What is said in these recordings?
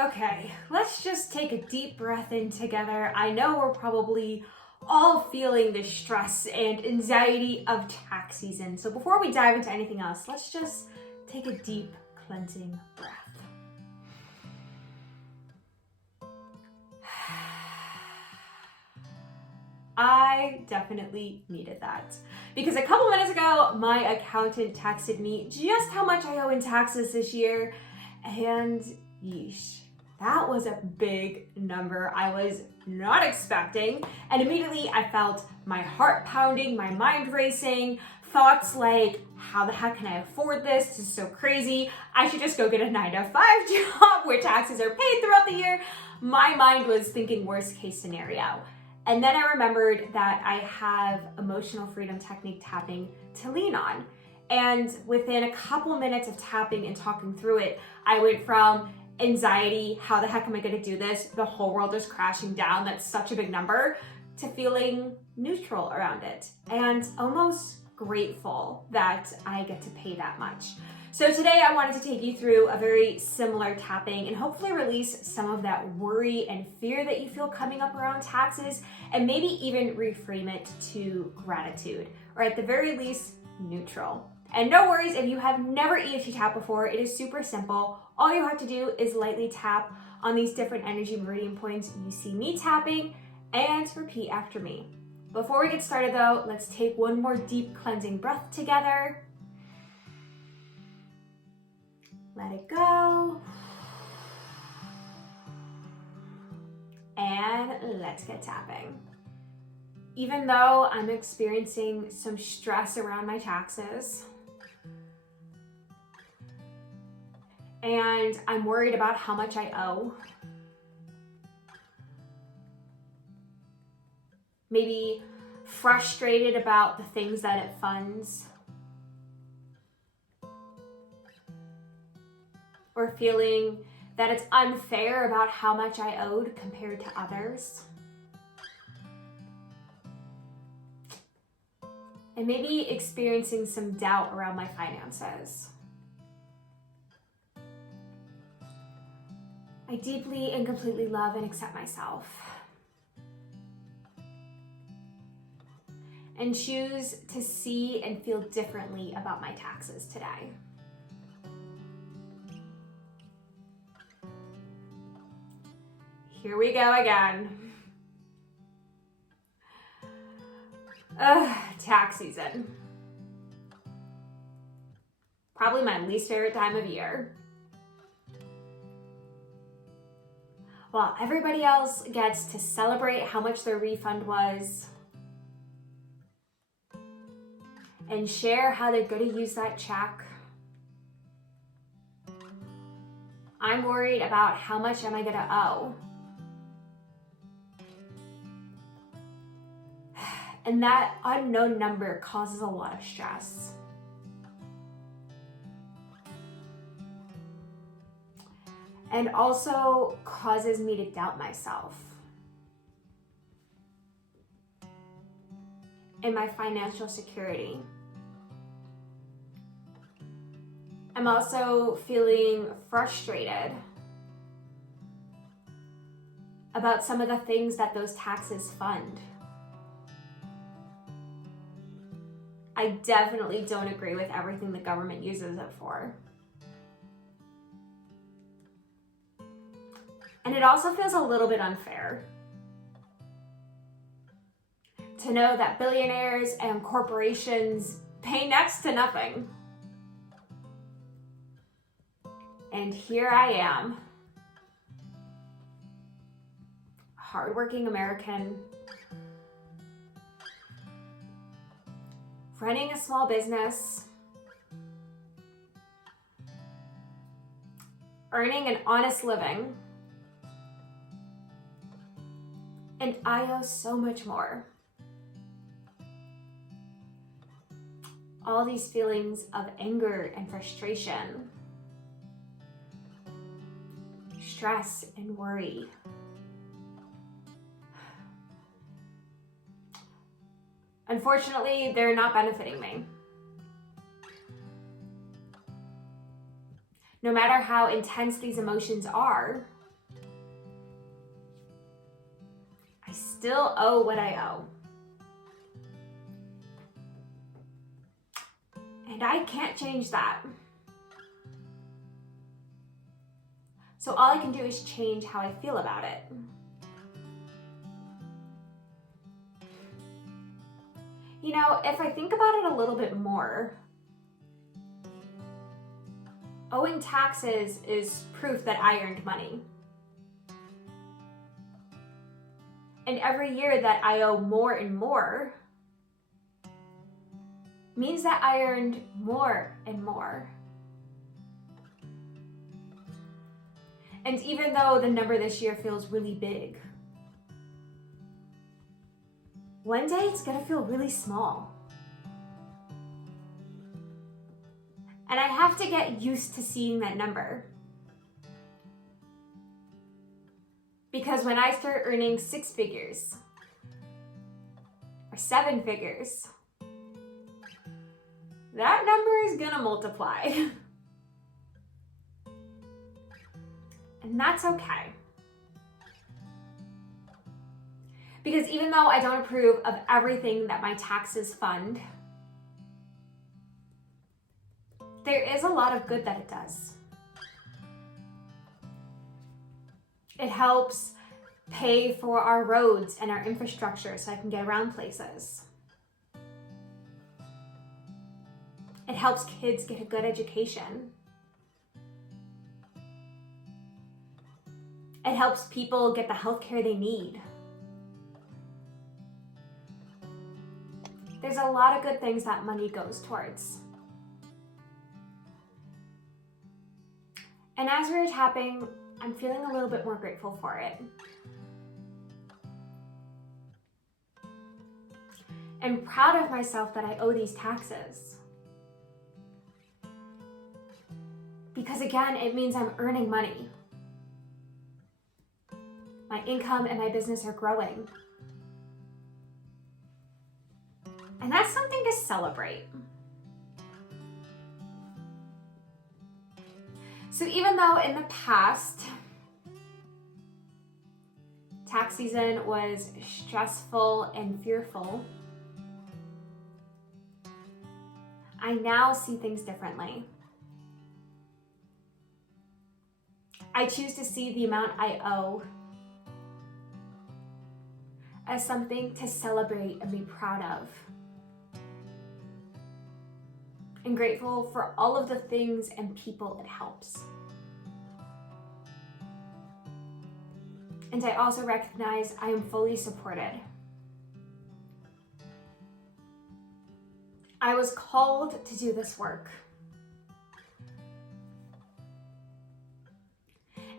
Okay, let's just take a deep breath in together. I know we're probably all feeling the stress and anxiety of tax season. So before we dive into anything else, let's just take a deep cleansing breath. I definitely needed that because a couple minutes ago, my accountant texted me just how much I owe in taxes this year, and yeesh, that was a big number I was not expecting. And immediately I felt my heart pounding, my mind racing, thoughts like, how the heck can I afford this? This is so crazy. I should just go get a 9-to-5 job where taxes are paid throughout the year. My mind was thinking worst case scenario. And then I remembered that I have emotional freedom technique tapping to lean on. And within a couple minutes of tapping and talking through it, I went from anxiety, how the heck am I gonna do this? The whole world is crashing down, that's such a big number, to feeling neutral around it and almost grateful that I get to pay that much. So today I wanted to take you through a very similar tapping and hopefully release some of that worry and fear that you feel coming up around taxes, and maybe even reframe it to gratitude, or at the very least, neutral. And no worries if you have never EFT tapped before, it is super simple. All you have to do is lightly tap on these different energy meridian points you see me tapping and repeat after me. Before we get started though, let's take one more deep cleansing breath together. Let it go. And let's get tapping. Even though I'm experiencing some stress around my taxes, and I'm worried about how much I owe, maybe frustrated about the things that it funds, or feeling that it's unfair about how much I owed compared to others. And maybe experiencing some doubt around my finances. I deeply and completely love and accept myself, and choose to see and feel differently about my taxes today. Here we go again. Tax season. Probably my least favorite time of year. While everybody else gets to celebrate how much their refund was and share how they're going to use that check, I'm worried about how much am I going to owe. And that unknown number causes a lot of stress. And also causes me to doubt myself and my financial security. I'm also feeling frustrated about some of the things that those taxes fund. I definitely don't agree with everything the government uses it for. And it also feels a little bit unfair to know that billionaires and corporations pay next to nothing. And here I am, a hardworking American, running a small business, earning an honest living, and I owe so much more. All these feelings of anger and frustration, stress and worry. Unfortunately, they're not benefiting me. No matter how intense these emotions are, still owe what I owe. And I can't change that. So all I can do is change how I feel about it. You know, if I think about it a little bit more, owing taxes is proof that I earned money. And every year that I owe more and more means that I earned more and more. And even though the number this year feels really big, one day it's gonna feel really small. And I have to get used to seeing that number. Because when I start earning 6 figures or 7 figures, that number is gonna multiply. And that's okay. Because even though I don't approve of everything that my taxes fund, there is a lot of good that it does. It helps pay for our roads and our infrastructure so I can get around places. It helps kids get a good education. It helps people get the healthcare they need. There's a lot of good things that money goes towards. And as we were tapping, I'm feeling a little bit more grateful for it. I'm proud of myself that I owe these taxes. Because again, it means I'm earning money. My income and my business are growing. And that's something to celebrate. So even though in the past, tax season was stressful and fearful, I now see things differently. I choose to see the amount I owe as something to celebrate and be proud of. And grateful for all of the things and people it helps. And I also recognize I am fully supported. I was called to do this work.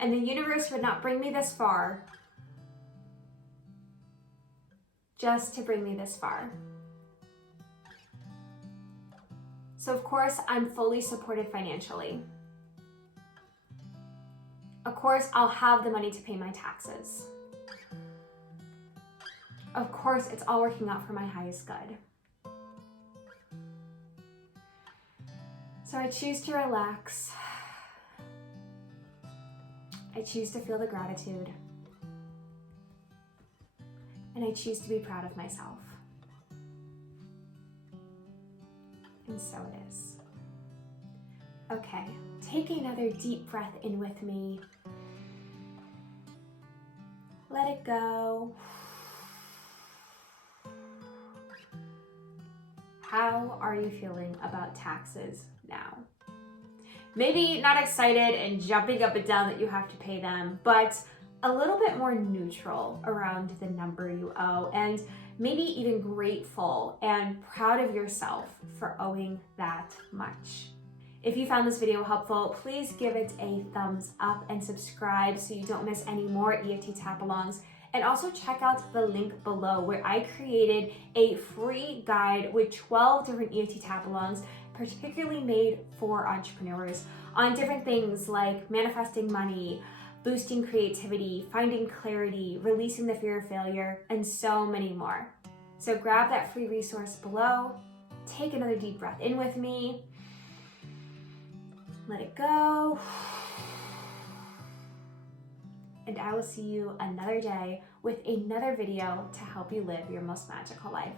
And the universe would not bring me this far just to bring me this far. So of course, I'm fully supported financially. Of course, I'll have the money to pay my taxes. Of course, it's all working out for my highest good. So I choose to relax. I choose to feel the gratitude. And I choose to be proud of myself. And so it is. Okay, take another deep breath in with me. Let it go. How are you feeling about taxes now? Maybe not excited and jumping up and down that you have to pay them, but a little bit more neutral around the number you owe, and maybe even grateful and proud of yourself for owing that much. If you found this video helpful, please give it a thumbs up and subscribe so you don't miss any more EFT Tap-alongs. And also check out the link below where I created a free guide with 12 different EFT Tap-alongs, particularly made for entrepreneurs, on different things like manifesting money, boosting creativity, finding clarity, releasing the fear of failure, and so many more. So grab that free resource below, take another deep breath in with me, let it go, and I will see you another day with another video to help you live your most magical life.